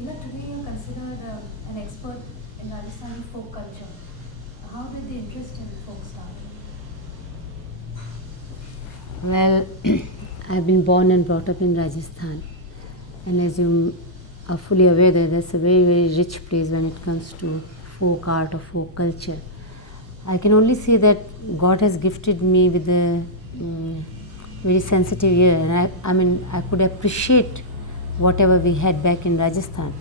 Ila, today you are considered an expert in Rajasthani folk culture. How did the interest in folk start? Well, I've been born and brought up in Rajasthan, and as you are fully aware that that's a very, very rich place when it comes to folk art or folk culture. I can only say that God has gifted me with a very sensitive ear, and I could appreciate whatever we had back in Rajasthan.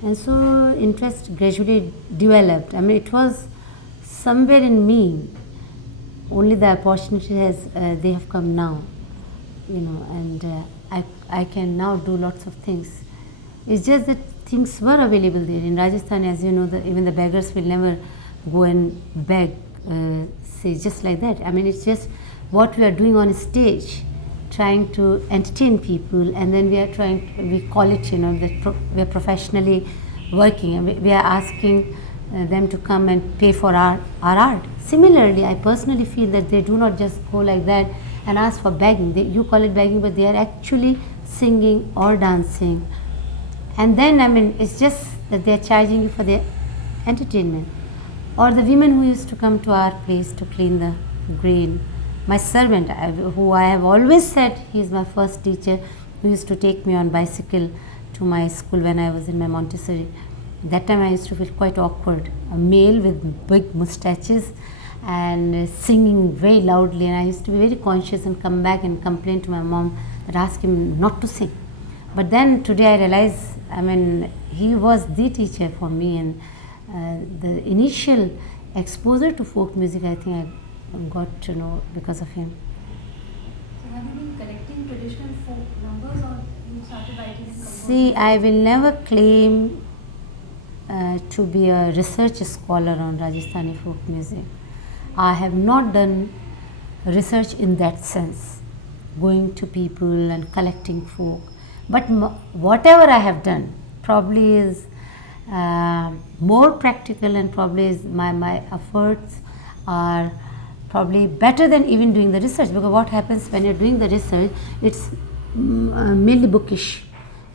And so interest gradually developed. It was somewhere in me. Only the opportunity they have come now, and I can now do lots of things. It's just that things were available there in Rajasthan. As you know, even the beggars will never go and beg, say just like that. It's just what we are doing on stage, trying to entertain people, and then we call it, that we are professionally working, and we are asking them to come and pay for our art. Similarly, I personally feel that they do not just go like that and ask for begging. You call it begging, but they are actually singing or dancing. And then, it's just that they are charging you for their entertainment. Or the women who used to come to our place to clean the grain. My servant, who I have always said he is my first teacher, who used to take me on bicycle to my school when I was in my Montessori. That time I used to feel quite awkward. A male with big mustaches and singing very loudly, and I used to be very conscious and come back and complain to my mom and ask him not to sing. But then today I realize, he was the teacher for me, and the initial exposure to folk music, I think I got to know because of him. So have you been collecting traditional folk numbers, or you started writing and composing? See, I will never claim to be a research scholar on Rajasthani folk music. I have not done research in that sense, going to people and collecting folk. But whatever I have done probably is more practical, and probably is my efforts are probably better than even doing the research, because what happens when you're doing the research, it's merely bookish.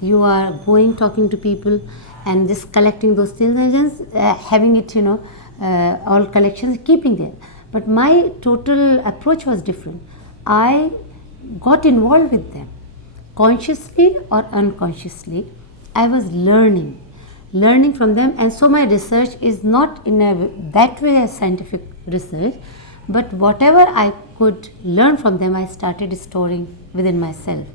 You are going, talking to people, and just collecting those things and just having it, all collections, keeping them. But my total approach was different. I got involved with them, consciously or unconsciously. I was learning from them, and so my research is not in that way a scientific research, but whatever I could learn from them, I started storing within myself.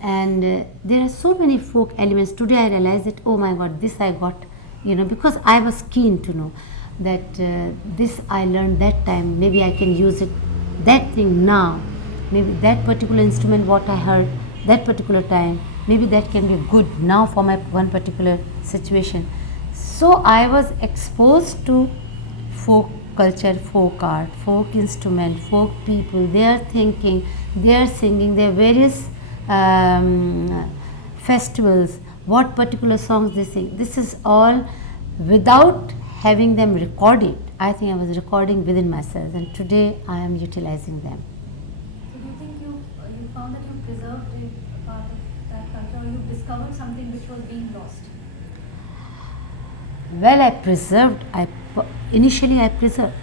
And there are so many folk elements. Today I realize that, oh my God, this I got, because I was keen to know that this I learned that time, maybe I can use it, that thing now, maybe that particular instrument what I heard that particular time, maybe that can be good now for my one particular situation. So I was exposed to folk culture, folk art, folk instrument, folk people, their thinking, their singing, their various festivals, what particular songs they sing. This is all without having them recorded. I think I was recording within myself, and today I am utilizing them. So do you think you found that you preserved a part of that culture, or you discovered something which was being lost? Well, initially I preserved,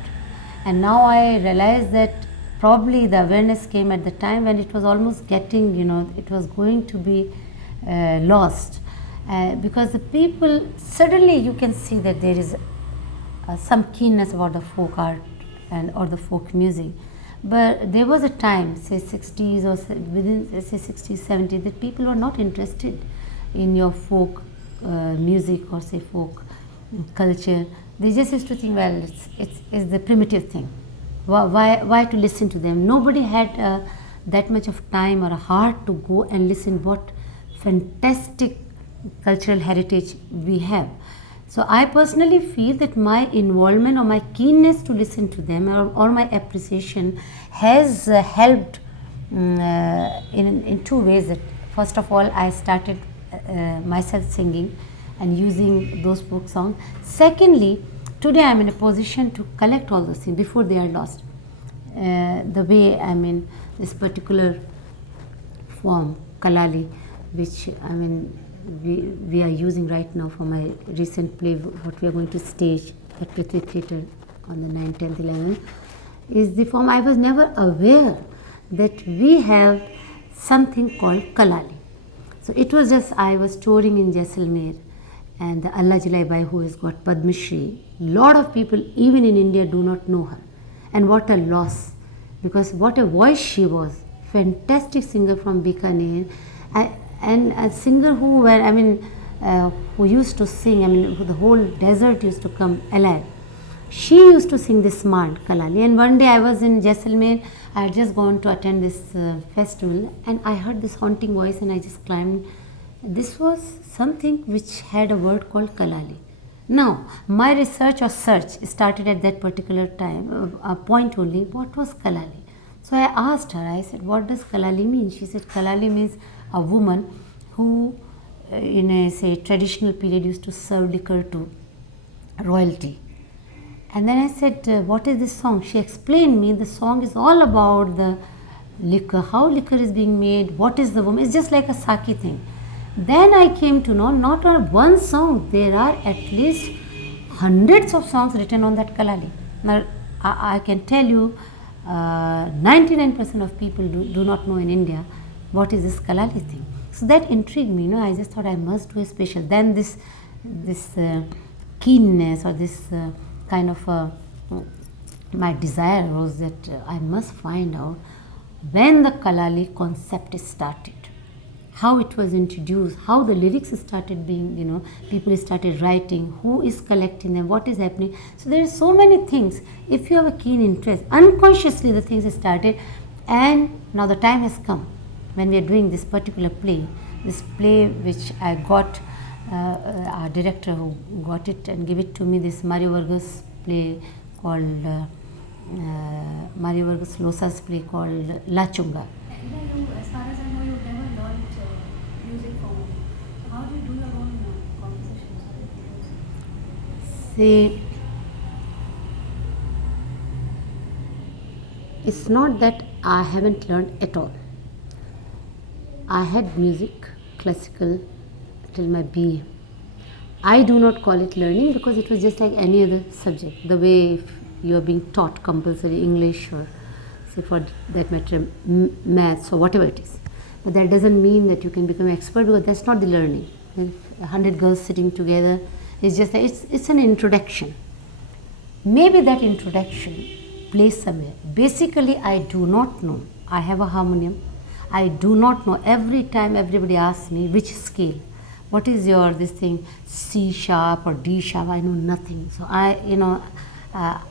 and now I realize that probably the awareness came at the time when it was almost getting, it was going to be lost, because the people, suddenly you can see that there is some keenness about the folk art or the folk music. But there was a time, say 60s or within say 60s, 70s, that people were not interested in your folk music or say folk culture. They just used to think, well, it's the primitive thing. Why to listen to them? Nobody had that much of time or a heart to go and listen what fantastic cultural heritage we have. So I personally feel that my involvement or my keenness to listen to them or my appreciation has helped in two ways. That first of all, I started myself singing and using those folk songs. Secondly, today I am in a position to collect all those things before they are lost. The way this particular form, Kalali, which we are using right now for my recent play, what we are going to stage at Prithvi Theatre on the 9th, 10th, 11th, is the form. I was never aware that we have something called Kalali. So it was just, I was touring in Jaisalmer, and the Allah Jalai Bai, who has got Padma Shri, lot of people even in India do not know her, and what a loss, because what a voice she was. Fantastic singer from Bikaner, and a singer who were, who used to sing, the whole desert used to come alive. She used to sing this smart Kalali, and one day I was in Jaisalmer. I had just gone to attend this festival, and I heard this haunting voice, and I just climbed. This was something which had a word called Kalali. Now, my research or search started at that particular time, point only, what was Kalali? So I asked her, I said, what does Kalali mean? She said, Kalali means a woman who, in a, say, traditional period, used to serve liquor to royalty. And then I said, what is this song? She explained me the song is all about the liquor, how liquor is being made, what is the woman. It's just like a Saki thing. Then I came to know not one song, there are at least hundreds of songs written on that Kalali. Now, I can tell you 99% of people do not know in India what is this Kalali thing. So that intrigued me, I just thought I must do a special. Then this keenness or this kind of my desire was that I must find out when the Kalali concept started, how it was introduced, how the lyrics started being, people started writing, who is collecting them, what is happening. So there are so many things. If you have a keen interest, unconsciously the things started, and now the time has come when we are doing this particular play, which I got, our director who got it and gave it to me, this Mario Vargas play called, Mario Vargas Llosa's play called La Chunga. As far as I know, you've never learned music formally. So how do you do your own compositions? See, it's not that I haven't learned at all. I had music, classical, till my BA. I do not call it learning because it was just like any other subject. The way if you are being taught compulsory English or say for that matter maths or whatever it is. But that doesn't mean that you can become an expert, because that's not the learning. 100 girls sitting together, it's just that it's an introduction. Maybe that introduction plays somewhere. Basically, I do not know. I have a harmonium. I do not know. Every time everybody asks me which scale, what is your this thing, C sharp or D sharp, I know nothing. So I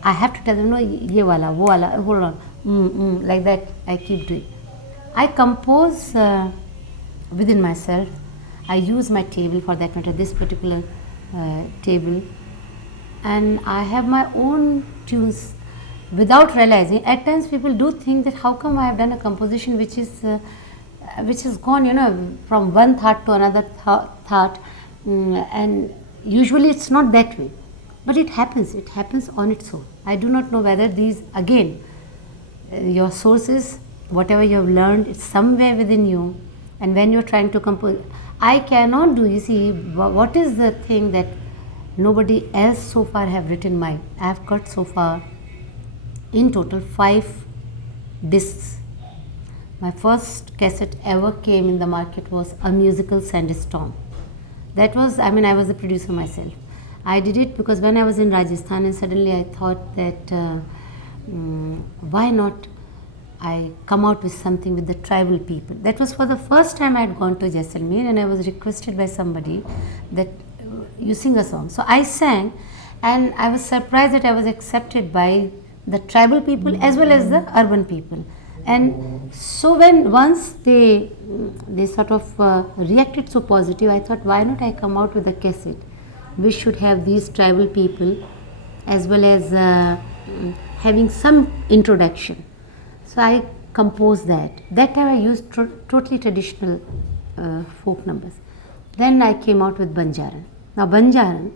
have to tell them, no, ye wala, wo wala, hold on, like that I keep doing. I compose within myself. I use my table for that matter, this particular table, and I have my own tunes without realizing. At times people do think that how come I have done a composition which has gone, from one thought to another thought, and usually it's not that way. But it happens on its own. I do not know whether these, again, your sources, whatever you have learned, it's somewhere within you, and when you're trying to compose, I cannot do, you see, what is the thing that nobody else so far have written mine. I have cut so far in total 5 discs. My first cassette ever came in the market was A Musical Sandstorm. That was, I was a producer myself. I did it because when I was in Rajasthan, and suddenly I thought that why not I come out with something with the tribal people. That was for the first time I had gone to Jaisalmer, and I was requested by somebody that you sing a song. So I sang, and I was surprised that I was accepted by the tribal people as well as the urban people. And so when once they sort of reacted so positive, I thought, why not I come out with a cassette? We should have these tribal people as well as having some introduction. So I composed that. That time I used totally traditional folk numbers. Then I came out with Banjaran. Now Banjaran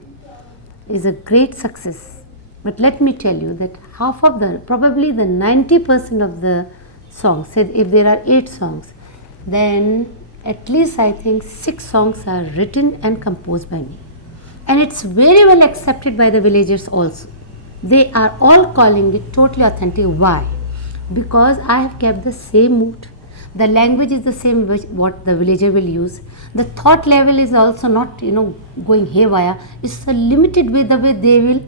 is a great success. But let me tell you that half of probably the 90% of the songs, say if there are 8 songs, then at least I think 6 songs are written and composed by me. And it's very well accepted by the villagers also. They are all calling it totally authentic. Why? Because I have kept the same mood. The language is the same what the villager will use. The thought level is also not going haywire. It's a limited way the way they will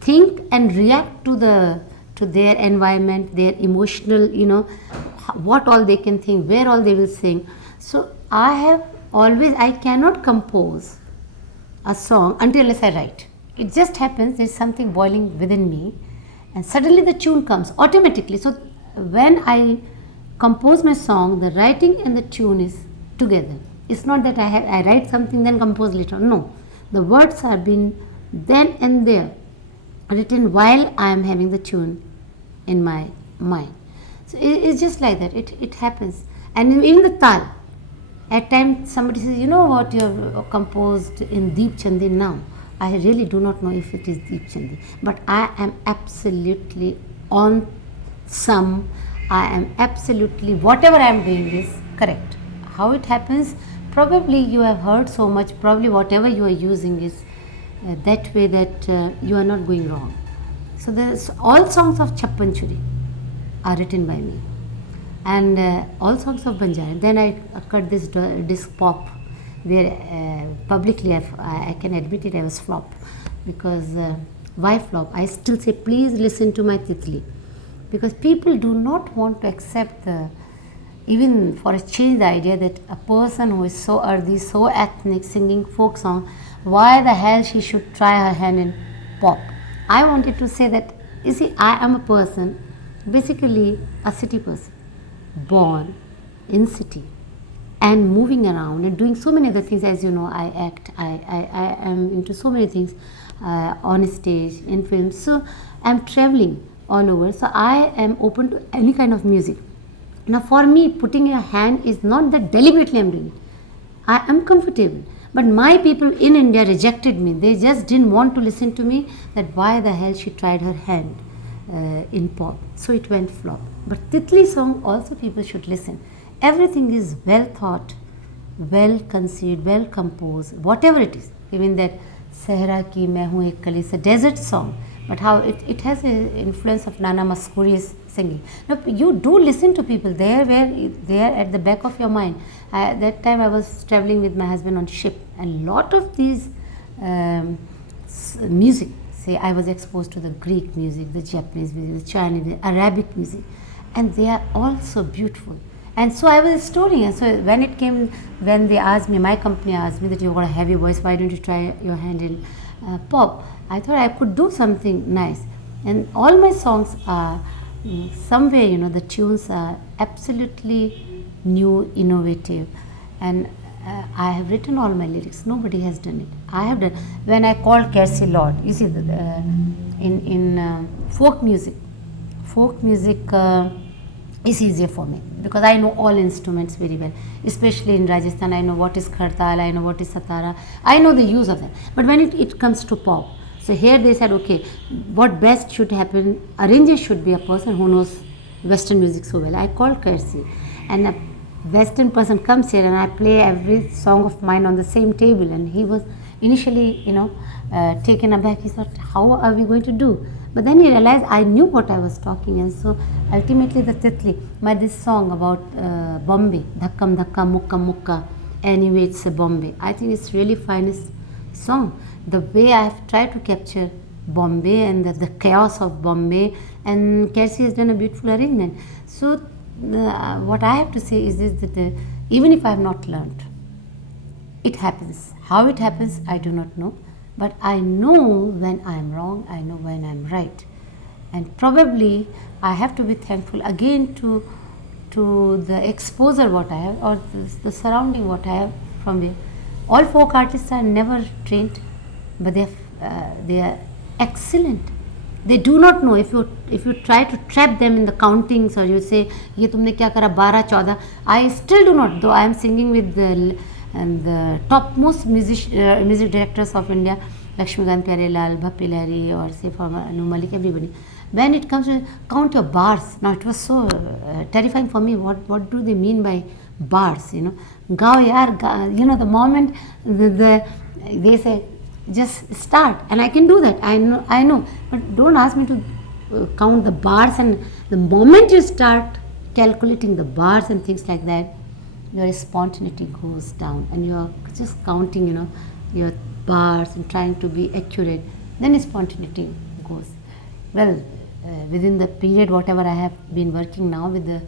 think and react to their environment, their emotional, what all they can think, where all they will sing. So I cannot compose a song unless I write. It just happens, there's something boiling within me, and suddenly the tune comes automatically. So when I compose my song, the writing and the tune is together. It's not that I write something then compose later. No, the words are being then and there written while I am having the tune in my mind. So it's just like that. It happens. And even the tal. At times somebody says, you know what, you have composed in Deep Chandi now. I really do not know if it is Deep Chandi. But I am absolutely on some. I am absolutely, whatever I am doing is correct. How it happens, probably you have heard so much, probably whatever you are using is that way that you are not going wrong. So all songs of Chappan Churi are written by me, and all songs of Banjara. Then I cut this disc pop, where publicly I can admit it, I was flop. Because why flop? I still say please listen to my Titli, because people do not want to accept even for a change, the idea that a person who is so earthy, so ethnic, singing folk song, why the hell she should try her hand in pop. I wanted to say that, you see, I am a person, basically a city person, born in city and moving around and doing so many other things. As you know, I act, I am into so many things on stage, in films. So I'm traveling all over. So I am open to any kind of music. Now for me, putting a hand is not that deliberately I'm doing it. I am comfortable. But my people in India rejected me. They just didn't want to listen to me, that why the hell she tried her hand in pop. So it went flop. But Titli song also people should listen. Everything is well thought, well conceived, well composed, whatever it is. Even that Sahara Ki Main Hu Ek Kali, it's a desert song. But how it has an influence of Nana Maskuri's singing. Now you do listen to people there, where they are at the back of your mind. That time I was traveling with my husband on ship, and lot of these music, say I was exposed to the Greek music, the Japanese music, the Chinese, the Arabic music, and they are all so beautiful. And so I was storing, and so when they asked me, my company asked me that you've got a heavy voice, why don't you try your hand in pop? I thought I could do something nice. And all my songs are somewhere, the tunes are absolutely new, innovative, and I have written all my lyrics. Nobody has done it. I have done. When I called Kersi Lord, you see, in folk music is easier for me, because I know all instruments very well. Especially in Rajasthan, I know what is khartal, I know what is satara, I know the use of that. But when it comes to pop, so here they said, okay, what best should happen? Arranger should be a person who knows Western music so well. I called Kersi, and a Western person comes here, and I play every song of mine on the same table, and he was initially, taken aback. He thought, how are we going to do? But then he realized I knew what I was talking, and so ultimately the Titli, this song about Bombay, Dhakkam Dhakka Mukka Mukka, anyway it's a Bombay. I think it's really finest song. The way I have tried to capture Bombay and the chaos of Bombay, and Kersi has done a beautiful arrangement. So what I have to say is this, that even if I have not learned, it happens. How it happens, I do not know. But I know when I am wrong, I know when I am right. And probably I have to be thankful again to the exposure what I have, or the surrounding what I have from there. All folk artists are never trained, but they are excellent. They do not know. If you try to trap them in the countings, or you say, "Ye tumne kya kara 12, 14," I still do not. Though I am singing with the topmost music directors of India, Lakshmikant Pyarelal, Bhappi Lahiri, or say for Anu Malik, everybody. When it comes to count your bars, now it was so terrifying for me. What do they mean by bars, Gao yaar, the moment they say, just start, and I can do that. I know, but don't ask me to count the bars. And the moment you start calculating the bars and things like that, your spontaneity goes down, and you're just counting, your bars and trying to be accurate. Then spontaneity goes. Well, within the period, whatever I have been working now with the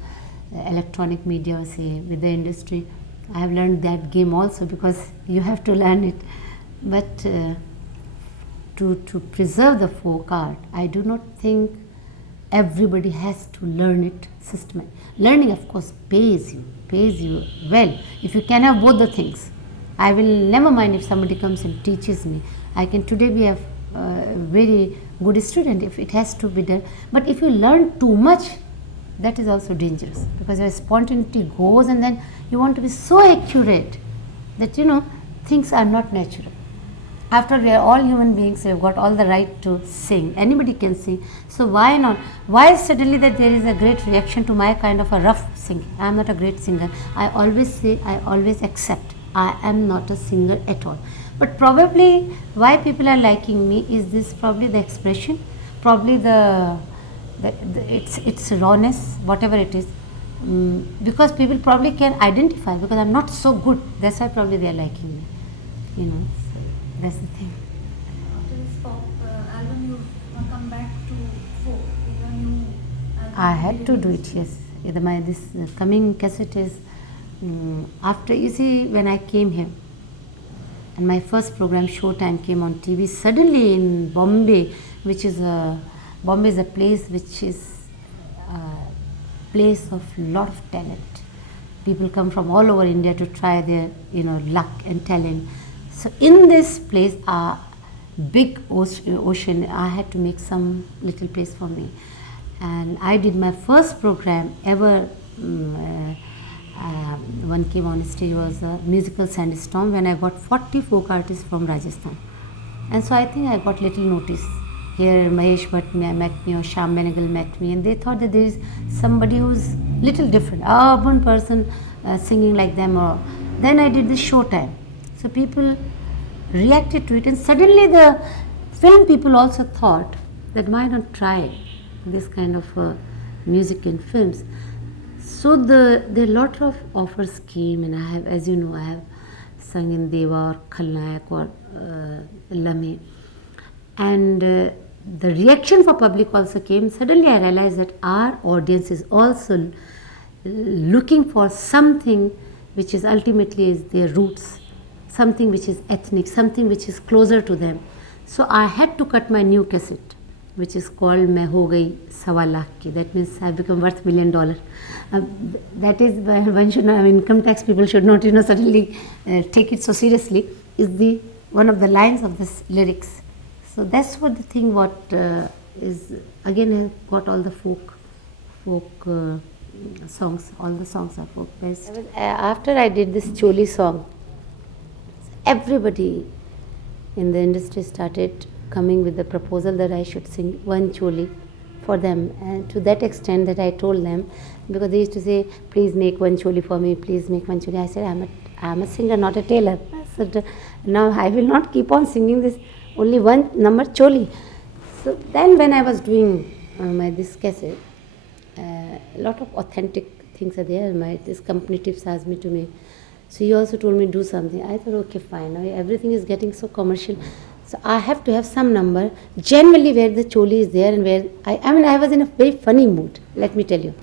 electronic media, say with the industry, I have learned that game also, because you have to learn it. But to preserve the folk art, I do not think everybody has to learn it systematically. Learning, of course, pays you well. If you can have both the things, I will never mind if somebody comes and teaches me. I can today be a very good student if it has to be done. But if you learn too much, that is also dangerous, because your spontaneity goes, and then you want to be so accurate that things are not natural. After all, we are all human beings, we have got all the right to sing. Anybody can sing. So why not? Why suddenly that there is a great reaction to my kind of a rough singing? I am not a great singer. I always say, I always accept, I am not a singer at all. But probably why people are liking me is this, probably the expression, probably its rawness, whatever it is. Because people probably can identify, because I'm not so good. That's why probably they are liking me. So that's the thing. After this pop album, you come back to folk. Is a new album? I had to do it, yes. This coming cassette is after, you see, when I came here, and my first program, Showtime, came on TV, suddenly in Bombay, Bombay is a place which is a place of lot of talent. People come from all over India to try their, luck and talent. So in this place, big ocean, I had to make some little place for me. And I did my first program ever. One came on stage, was a musical sandstorm, when I got 40 folk artists from Rajasthan. And so I think I got little notice. Here Mahesh Bhatt met me, or Shyam Benegal met me, and they thought that there is somebody who's little different, a urban person singing like them. Or then I did the Showtime. So people reacted to it, and suddenly the film people also thought that why not try this kind of music in films. So the lot of offers came, and I have, as you know, I have sung in Deva or Khalnayak or Lame. And the reaction for public also came. Suddenly I realized that our audience is also looking for something which is ultimately is their roots, something which is ethnic, something which is closer to them. So I had to cut my new cassette, which is called Main Ho Gayi Sawa Lakh Ki. That means I have become worth $1 million. That is, one should not, income tax people should not, suddenly take it so seriously, is one of the lines of this lyrics. So that's what the thing, what is, again, I got all the folk songs, all the songs are folk based. After I did this Choli song, everybody in the industry started coming with the proposal that I should sing one Choli for them, and to that extent that I told them, because they used to say, please make one Choli for me, please make one Choli. I said, I'm a singer, not a tailor. I said, now I will not keep on singing this only one number Choli. So then when I was doing this cassette, a lot of authentic things are there. This company tips asked me to make. So he also told me do something. I thought, okay, fine. Now everything is getting so commercial. So I have to have some number, generally where the Choli is there, and where I was in a very funny mood, let me tell you.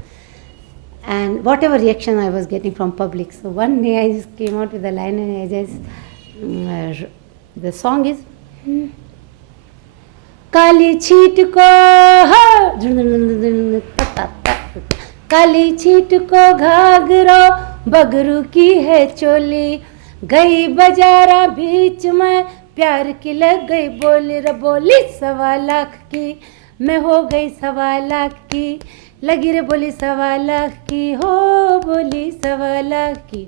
And whatever reaction I was getting from public. So one day I just came out with a line, and the song is Kali cheet ko Kali cheet ko ghagro bagru ki hai choli gayi bajara beech mein प्यार की लग गई बोली रे बोली 1.25 लाख की मैं हो गई 1.25 लाख की लगी रे बोली 1.25 लाख की हो बोली 1.25 लाख की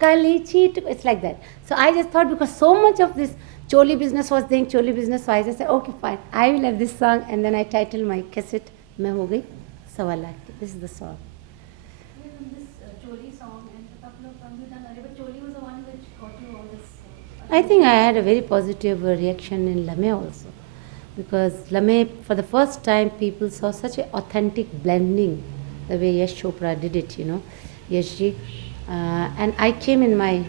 काली cheat. It's like that. So I just thought, because so much of this Choli business was doing Choli business, so I just said, okay, fine, I will have this song, and then I titled my cassette मैं हो गई 1.25 लाख की. This is the song. This Choli song I think I had a very positive reaction in Lame also, because Lame, for the first time, people saw such an authentic blending, the way Yash Chopra did it, Yashji. And I came in my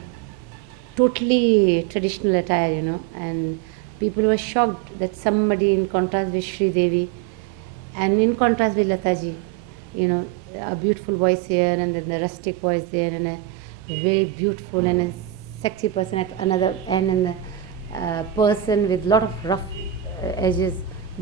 totally traditional attire, and people were shocked that somebody in contrast with Sri Devi and in contrast with Lataji, a beautiful voice here and then the rustic voice there and a very beautiful and a sexy person at another end and a person with lot of rough edges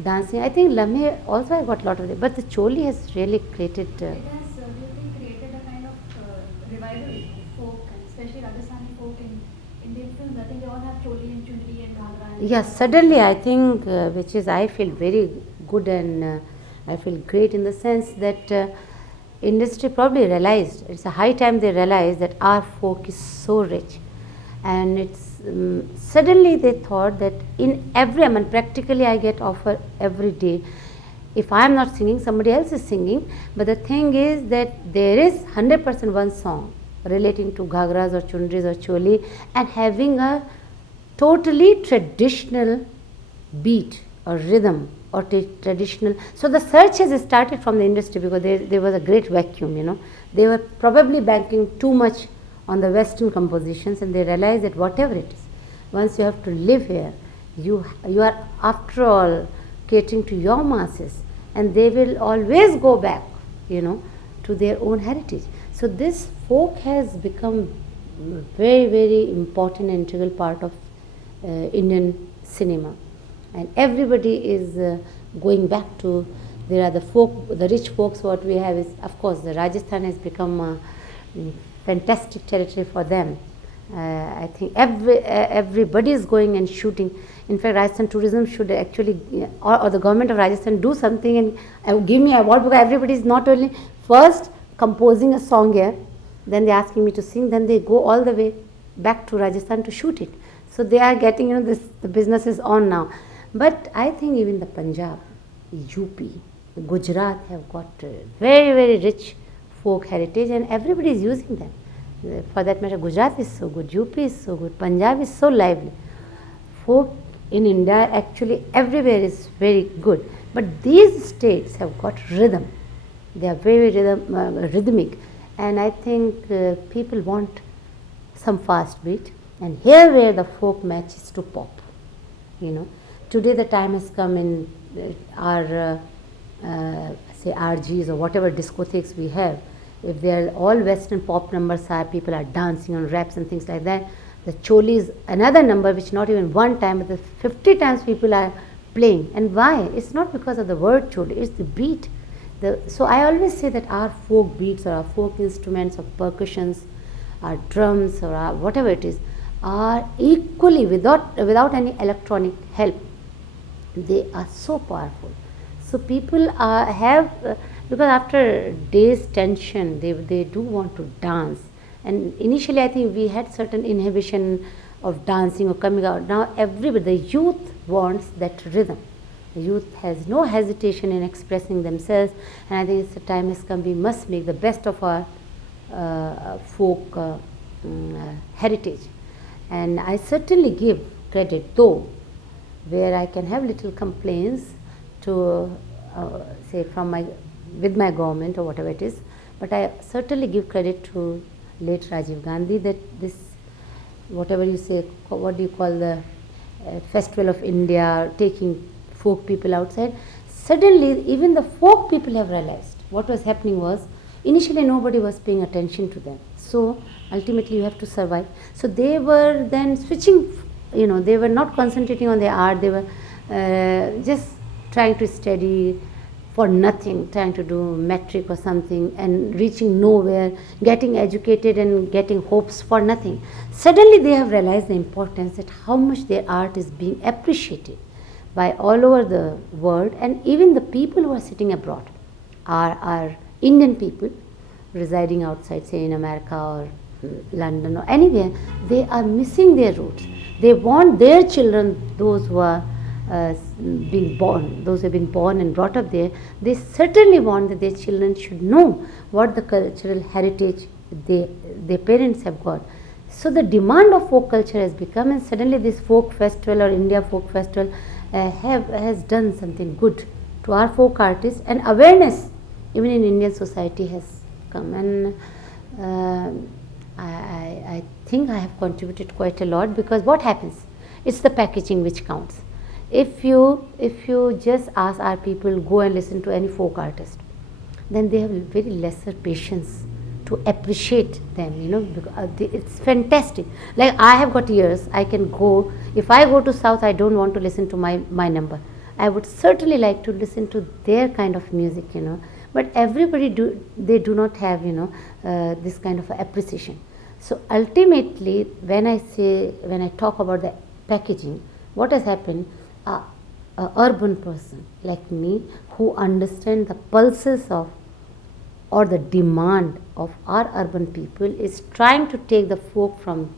dancing. I think Lame also I got a lot of it, but the Choli has really created... It has, do you think, created a kind of revival of folk, and especially Rajasthani folk in Indian films? I think they all have choli and chundri and ghagra. And Yeah, suddenly I think, which is I feel very good and I feel great in the sense that industry probably realized, it's a high time they realized that our folk is so rich, and it's suddenly they thought that in every, I mean practically I get offer every day. If I am not singing, somebody else is singing, but the thing is that there is 100% one song relating to ghagras or chundris or choli and having a totally traditional beat or rhythm or traditional. So the search has started from the industry because there was a great vacuum, They were probably banking too much on the Western compositions, and they realized that whatever it is, once you have to live here, you are after all catering to your masses, and they will always go back, to their own heritage. So this folk has become very, very important and integral part of Indian cinema, and everybody is going back to. There are the rich folks. What we have is, of course, the Rajasthan has become a fantastic territory for them. I think everybody is going and shooting. In fact, Rajasthan tourism should actually, or the government of Rajasthan do something and give me an award, because everybody is not only first composing a song here, then they're asking me to sing, then they go all the way back to Rajasthan to shoot it. So they are getting, the business is on now. But I think even the Punjab, UP, Gujarat have got very, very rich folk heritage, and everybody is using them. For that matter, Gujarat is so good, UP is so good, Punjab is so lively. Folk in India actually everywhere is very good. But these states have got rhythm. They are very rhythmic. And I think people want some fast beat. And here where the folk matches to pop. Today the time has come in our, say, RGs or whatever discotheques we have. If they are all Western pop numbers, people are dancing on raps and things like that. The choli is another number which not even one time, but 50 times people are playing. And why? It's not because of the word choli, it's the beat. So I always say that our folk beats or our folk instruments or percussions, our drums or our whatever it is, are equally without any electronic help. They are so powerful. So people because after days tension, they do want to dance. And initially I think we had certain inhibition of dancing or coming out. Now everybody, the youth wants that rhythm. The youth has no hesitation in expressing themselves, and I think it's the time has come we must make the best of our folk heritage. And I certainly give credit, though, where I can have little complaints to say with my government or whatever it is, but I certainly give credit to late Rajiv Gandhi that this, whatever you say, what do you call the Festival of India, taking folk people outside, suddenly even the folk people have realized what was happening was, initially nobody was paying attention to them. So ultimately you have to survive. So they were then switching, they were not concentrating on their art, they were just trying to study for nothing, trying to do metric or something and reaching nowhere, getting educated and getting hopes for nothing. Suddenly they have realized the importance that how much their art is being appreciated by all over the world, and even the people who are sitting abroad are Indian people residing outside, say in America or London or anywhere. They are missing their roots. They want their children, those who are being born, those who have been born and brought up there, they certainly want that their children should know what the cultural heritage their parents have got. So the demand of folk culture has become, and suddenly this folk festival or India folk festival has done something good to our folk artists, and awareness even in Indian society has come. And uh, I think I have contributed quite a lot, because what happens? It's the packaging which counts. If you just ask our people, go and listen to any folk artist, then they have very lesser patience to appreciate them, because it's fantastic. Like, I have got ears, I can go, if I go to South, I don't want to listen to my number. I would certainly like to listen to their kind of music, but everybody they do not have, this kind of appreciation. So ultimately, when I talk about the packaging, what has happened, a urban person like me, who understand the pulses of or the demand of our urban people, is trying to take the folk from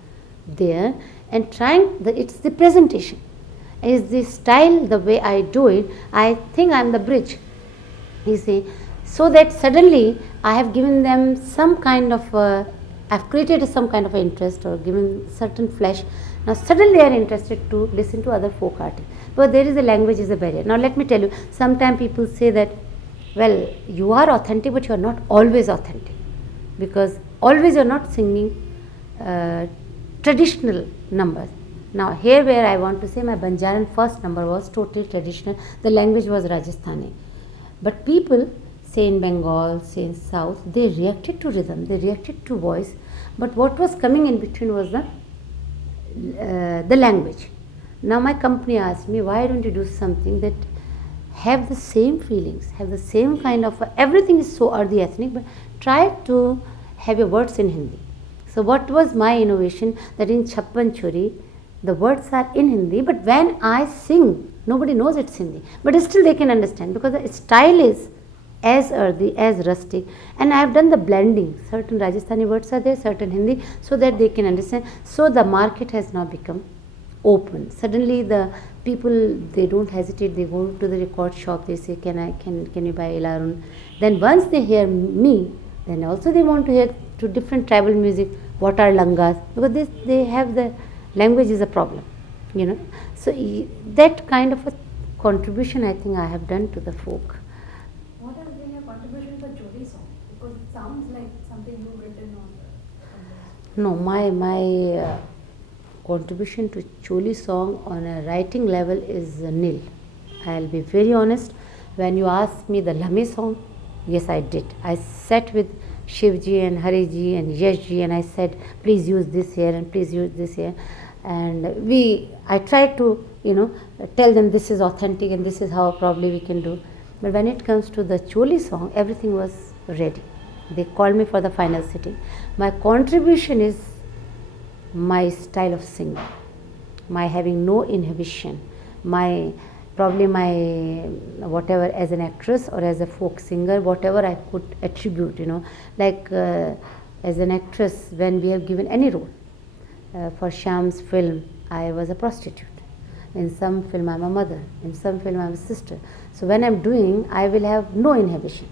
there and it's the presentation, is the style, the way I do it. I think I'm the bridge, you see, so that suddenly I have given them some kind of I've created some kind of interest or given certain flesh. Now suddenly they are interested to listen to other folk artists, but there is a language is a barrier. Now let me tell you, sometimes people say that, well, you are authentic, but you are not always authentic, because always you are not singing traditional numbers. Now here where I want to say, my Banjaran first number was totally traditional, the language was Rajasthani, but people say in Bengal, say in South, they reacted to rhythm, they reacted to voice, but what was coming in between was the language. Now my company asked me, why don't you do something that have the same feelings, have the same kind of, everything is so earthy ethnic, but try to have your words in Hindi. So what was my innovation, that in Chappan Chori, the words are in Hindi, but when I sing, nobody knows it's Hindi, but still they can understand, because the style is as earthy, as rustic, and I have done the blending. Certain Rajasthani words are there, certain Hindi, so that they can understand. So the market has now become open. Suddenly the people, they don't hesitate, they go to the record shop, they say, can you buy Ila Arun? Then once they hear me, then also they want to hear to different tribal music, what are langas, because they have the language is a problem, So that kind of a contribution I think I have done to the folk. What has been your contribution to the Jodi song? Because it sounds like something you've written on the. No, my contribution to Choli song on a writing level is nil. I'll be very honest. When you ask me the Lame song, yes, I did. I sat with Shivji and Hariji and Yashji, and I said, please use this here and please use this here. And I tried to, tell them this is authentic and this is how probably we can do. But when it comes to the Choli song, everything was ready. They called me for the final sitting. My contribution is my style of singing, my having no inhibition, my whatever, as an actress or as a folk singer, whatever I could attribute, like as an actress, when we have given any role, for Shyam's film, I was a prostitute. In some film, I'm a mother. In some film, I'm a sister. So when I'm doing, I will have no inhibition.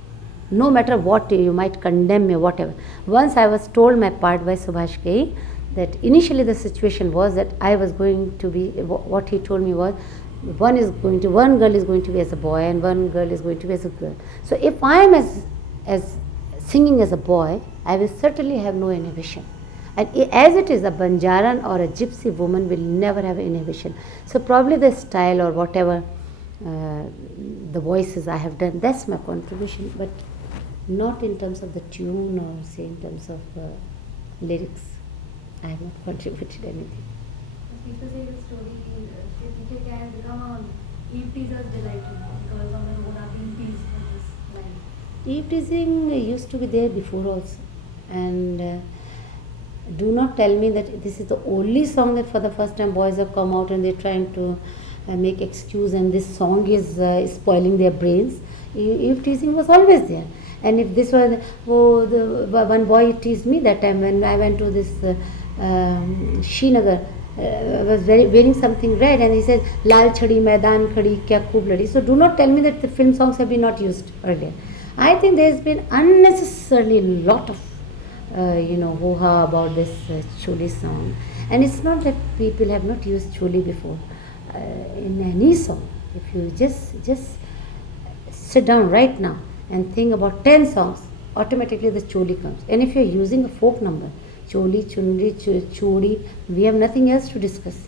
No matter what, you might condemn me, whatever. Once I was told my part by Subhash Ghai, that initially the situation was that I was going to be, what he told me was, one girl is going to be as a boy and one girl is going to be as a girl. So if I am as singing as a boy, I will certainly have no inhibition. And as it is, a Banjaran or a gypsy woman will never have inhibition. So probably the style or whatever, the voices I have done, that's my contribution, but not in terms of the tune or say in terms of lyrics. I have not contributed anything. People say the story, HDCAM has become an Eve teaser's delight, because on the road are being teased for this line. Eve teasing used to be there before also, and do not tell me that this is the only song that for the first time boys have come out and they're trying to make excuse and this song is spoiling their brains. Eve teasing was always there. And if this was, one boy teased me that time when I went to this Srinagar, was wearing something red, and he said, Lal chadi, Maidan khadi, kya khoob ladi. So do not tell me that the film songs have been not used earlier. I think there has been unnecessarily lot of hoo-ha about this choli song. And it's not that people have not used choli before. In any song, if you just sit down right now and think about 10 songs, automatically the choli comes. And if you're using a folk number, choli, chunri, chudi, we have nothing else to discuss.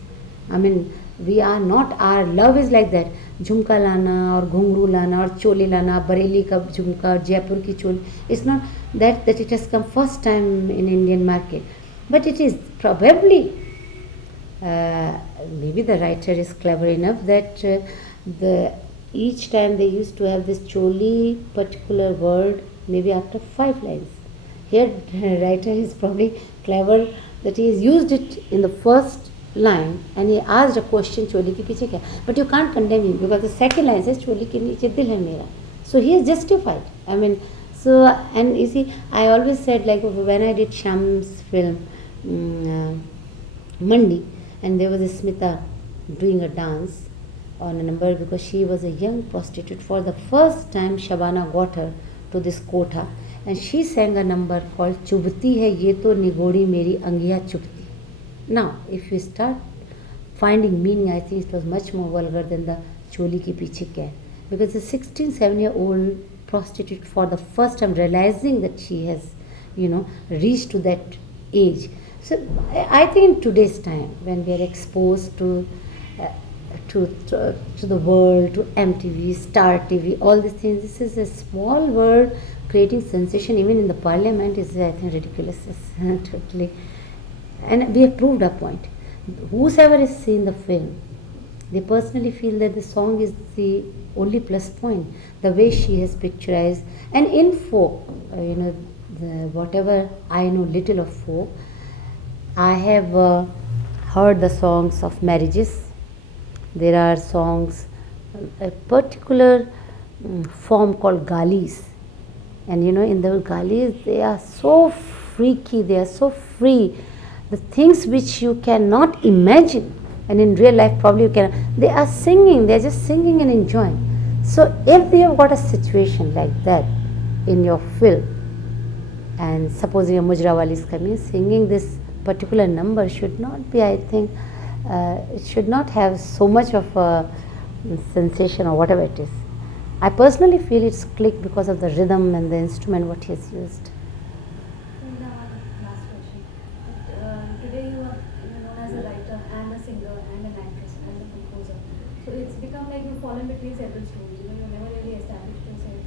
I mean, we are not, our love is like that. झुमका लाना और घुंघरू लाना और चोली लाना, बरेली का झुमका, जयपुर की चोली. It's not that it has come first time in Indian market, but it is probably maybe the writer is clever enough that each time they used to have this choli particular word maybe after 5 lines. Here writer is probably clever that he has used it in the first line and he asked a question, choli ke piche kya? But you can't condemn him because the second line says choli ke niche dil hai mera. So he is justified. I mean, so, and you see, I always said, like when I did Shyam's film Mandi, and there was a Smita doing a dance on a number because she was a young prostitute. For the first time Shabana got her to this kotha and she sang a number called Chubti hai ye to nigodi meri angiya chubti. Now, if you start finding meaning, I think it was much more vulgar than the choli ki piche kya. Because the 16-17-year-old prostitute for the first time realizing that she has, reached to that age. So I think in today's time, when we are exposed to the world, to MTV, Star TV, all these things, this is a small word creating sensation even in the parliament is, I think, ridiculous. It's totally. And we have proved our point. Whosoever has seen the film, they personally feel that the song is the only plus point. The way she has picturized. And in folk, whatever I know little of folk, I have heard the songs of marriages. There are songs, a particular form called galis. And in the galis, they are so freaky, they are so free. The things which you cannot imagine, and in real life probably you can, they are singing, they are just singing and enjoying. So if they have got a situation like that in your film, and supposing a Mujrawali is coming, singing this particular number should not be, I think, it should not have so much of a sensation or whatever it is. I personally feel it's clicked because of the rhythm and the instrument what he has used. Last question. Today you are known as a writer and a singer and an actress and a composer. So it's become like you've fallen between several stools. You've never really established yourself.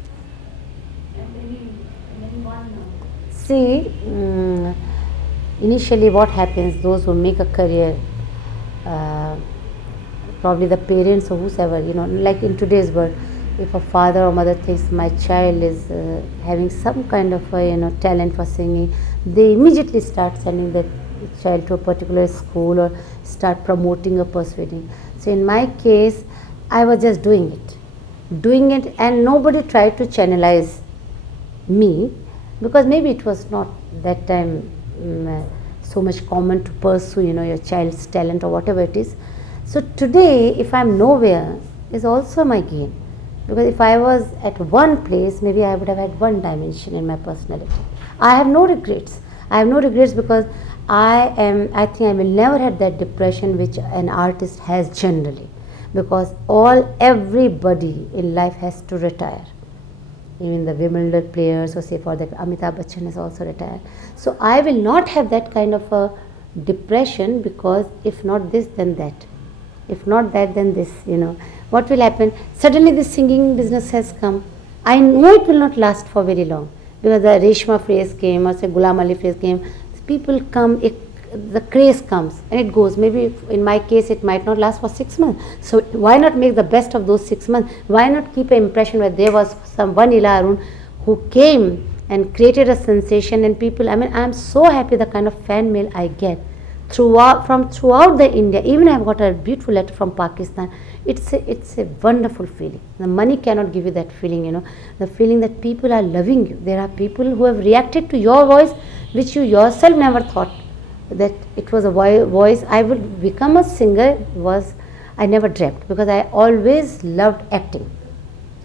And maybe one now. See, initially what happens, those who make a career, probably the parents or whosoever, like in today's world, if a father or mother thinks my child is having some kind of talent for singing, they immediately start sending the child to a particular school or start promoting or persuading. So in my case, I was just doing it and nobody tried to channelize me because maybe it was not that time so much common to pursue your child's talent or whatever it is. So today, if I'm nowhere, is also my gain. Because if I was at one place, maybe I would have had one dimension in my personality. I have no regrets. I have no regrets because I think I will never have that depression which an artist has generally. Because everybody in life has to retire. Even the Wimbledon players, or say for that Amitabh Bachchan has also retired. So I will not have that kind of a depression because if not this, then that. If not that, then this, What will happen? Suddenly this singing business has come. I know it will not last for very long because the Reshma phrase came or say Ghulam Ali phrase came. People come, the craze comes and it goes. Maybe in my case it might not last for 6 months. So why not make the best of those 6 months? Why not keep an impression where there was one Ila Arun who came and created a sensation and people, I am so happy the kind of fan mail I get from throughout the India. Even I have got a beautiful letter from Pakistan. It's a wonderful feeling. The money cannot give you that feeling, the feeling that people are loving you. There are people who have reacted to your voice which you yourself never thought that it was a voice. I would become a singer I never dreamt because I always loved acting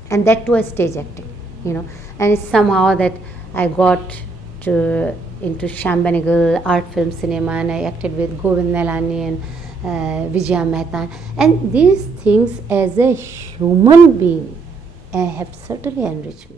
and that too a stage acting, and it's somehow that I got to into Shambanigal art film cinema, and I acted with Govind Nalani and Vijaya Mehta. And these things as a human being have certainly enriched me.